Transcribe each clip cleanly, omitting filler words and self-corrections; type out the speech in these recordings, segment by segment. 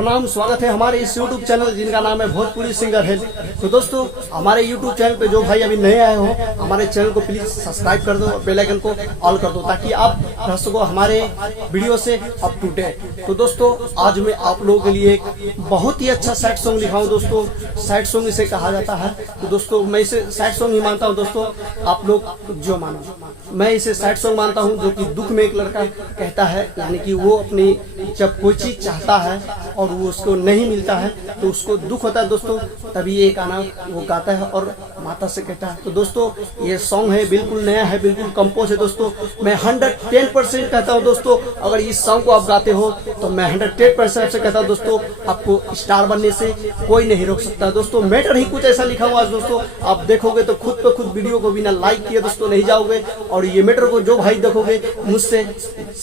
प्रणाम, स्वागत है हमारे इस YouTube चैनल जिनका नाम है भोजपुरी सिंगर है। तो दोस्तों, हमारे YouTube चैनल पे जो भाई अभी नए आए हो, हमारे चैनल को प्लीज सब्सक्राइब कर दो और बेल आइकन को ऑल कर दो ताकि आप रह सको हमारे वीडियो से अप टू डेट। तो दोस्तों, आज मैं आप लोगों के लिए एक बहुत ही अच्छा सैड सॉन्ग लिखा हूँ। दोस्तों, सैड सॉन्ग इसे कहा जाता है। तो दोस्तों, मैं इसे सैड सॉन्ग ही मानता हूँ। दोस्तों, आप लोग जो मानो, मैं इसे सैड सॉन्ग मानता हूँ, जो कि दुख में एक लड़का कहता है, यानी कि वो अपनी जब कोई चीज चाहता है और वो उसको नहीं मिलता है तो उसको दुख होता है। दोस्तों, तभी ये गाना वो गाता है और माता से कहता है। तो दोस्तों, ये सॉन्ग है, बिल्कुल नया है, बिल्कुल कंपोज है। दोस्तों, मैं 110% कहता हूँ। दोस्तों, अगर इस सॉन्ग को आप गाते हो तो मैं 110% से कहता हूँ। दोस्तों, आपको स्टार बनने से कोई नहीं रोक सकता। दोस्तों, मैटर ही कुछ ऐसा लिखा हुआ है। दोस्तों, आप देखोगे तो खुद पे खुद वीडियो को बिना लाइक किए दोस्तों नहीं जाओगे, और ये मैटर को जो भाई देखोगे मुझसे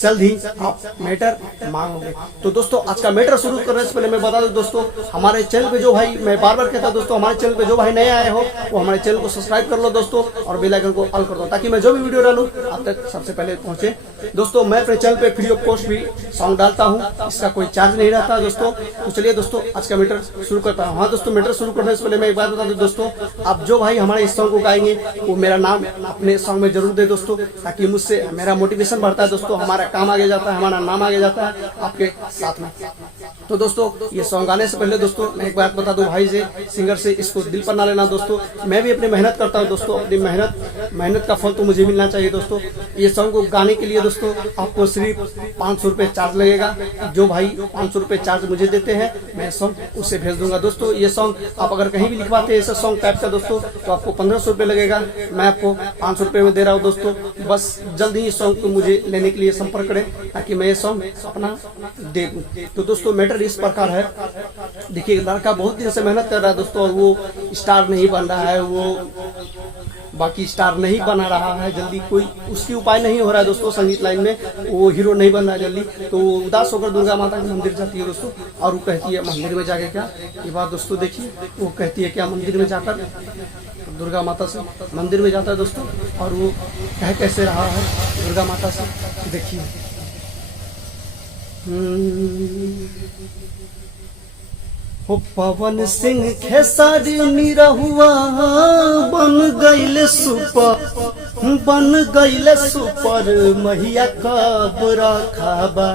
जल्द ही आप मैटर मांगोगे। तो दोस्तों, आज का मैटर शुरू करने से पहले मैं बता दूं दोस्तों, हमारे चैनल पे जो भाई, मैं बार बार कहता हूं दोस्तों, हमारे चैनल पे जो भाई नए आए हो वो हमारे चैनल को सब्सक्राइब कर लो दोस्तों, और बेल आइकन को ऑल कर दो ताकि मैं जो भी वीडियो डालूं आप तक सबसे पहले पहुंचे। दोस्तों, मैं अपने चैनल पे फ्री ऑफ कॉस्ट भी सॉन्ग डालता हूं, इसका कोई चार्ज नहीं रहता दोस्तों। तो चलिए दोस्तों, आज का मैटर शुरू करता हूँ। हाँ दोस्तों, मैटर शुरू करने से पहले मैं एक बात बता दूं दोस्तों, आप जो भाई हमारे इस सॉन्ग को गाएंगे वो मेरा नाम अपने सॉन्ग में जरूर दे दोस्तों, ताकि मुझसे मेरा मोटिवेशन बढ़ता है दोस्तों, हमारा काम आगे जाता है, हमारा नाम आगे जाता है आपके साथ में। तो दोस्तों, ये सॉन्ग गाने से पहले दोस्तों मैं एक बात बता दूं भाई से, सिंगर से, इसको दिल पर ना लेना दोस्तों। मैं भी अपनी मेहनत करता हूं दोस्तों, अपनी मेहनत का फल तो मुझे मिलना चाहिए दोस्तों। ये सॉन्ग को गाने के लिए दोस्तों आपको सिर्फ 500 रुपए चार्ज लगेगा। जो भाई 500 रुपए चार्ज मुझे देते हैं, मैं सॉन्ग उससे भेज दूंगा दोस्तों। ये सॉन्ग आप अगर कहीं भी लिखवाते हैं ऐसा सॉन्ग टाइप का दोस्तों, तो आपको 1500 रुपए लगेगा। मैं आपको 500 रुपए में दे रहा हूँ दोस्तों। बस जल्द ही इस सॉन्ग को मुझे लेने के लिए संपर्क करें ताकि मैं ये सॉन्ग अपना दे दूं। तो दोस्तों, मैटर इस प्रकार है, देखिए लड़का बहुत दिन से मेहनत कर रहा है दोस्तों, और वो स्टार नहीं बन रहा है, वो बाकी स्टार नहीं बना रहा है जल्दी, कोई उसकी उपाय नहीं हो रहा है दोस्तों। संगीत लाइन में वो हीरो नहीं बन रहा है जल्दी, तो उदास होकर दुर्गा माता के मंदिर जाती है दोस्तों, और वो कहती है मंदिर में जाके क्या, ये बात दोस्तों देखिए, वो कहती है क्या मंदिर में जाकर, दुर्गा माता से मंदिर में जाता है दोस्तों, और वो कह कैसे रहा है दुर्गा माता से, देखिए। हो पवन सिंह खेसारी निरहुआ बन गईले सुपर मैया कब रखबा,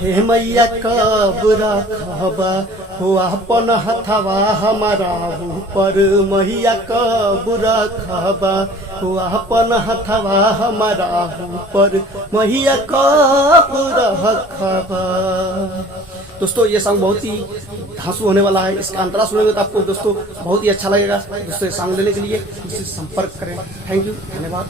हे मैया कब रखबा, हो अपन हथवा हमारा ऊपर मैया कब रखबा, हो अपन हथवा हमारा ऊपर मैया कब रखबा। दोस्तों, ये सॉन्ग बहुत ही धांसू होने वाला है, इसका अंतरा सुनेंगे तो आपको दोस्तों बहुत ही अच्छा लगेगा। दोस्तों, ये सॉन्ग लेने के लिए मुझसे संपर्क करें। थैंक यू, धन्यवाद।